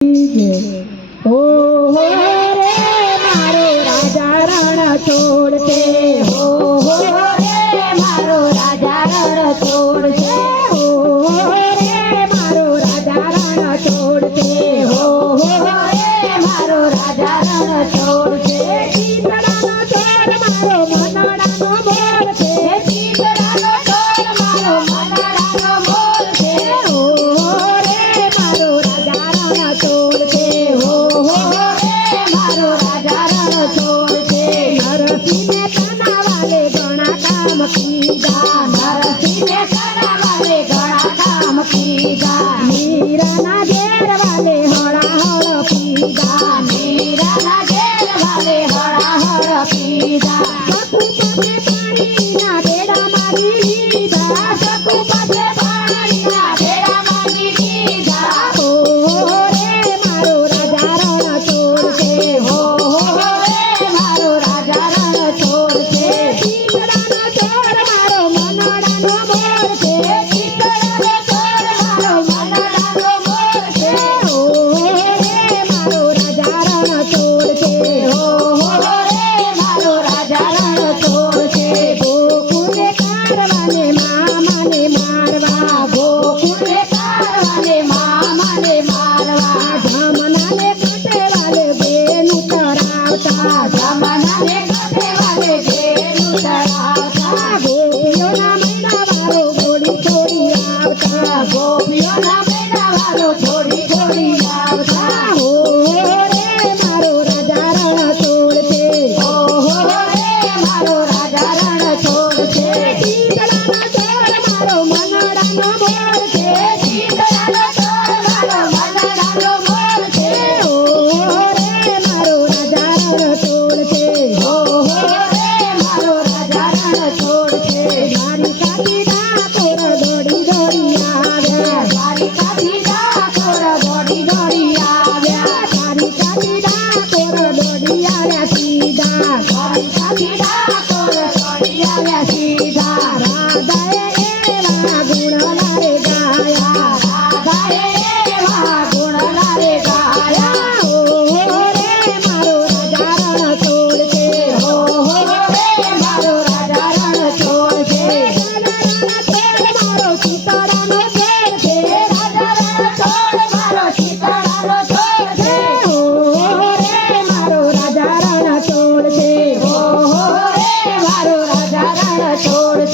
ओ हो रे मारे राजा राणा छोड़ के धाम की जान सीने वाले गड़ा धाम की जान। मीरा नागेर वाले हड़ा हड़ की जान। वाले हड़ा हड़ की सा गमन देख देवा देवे नुतरा सा गो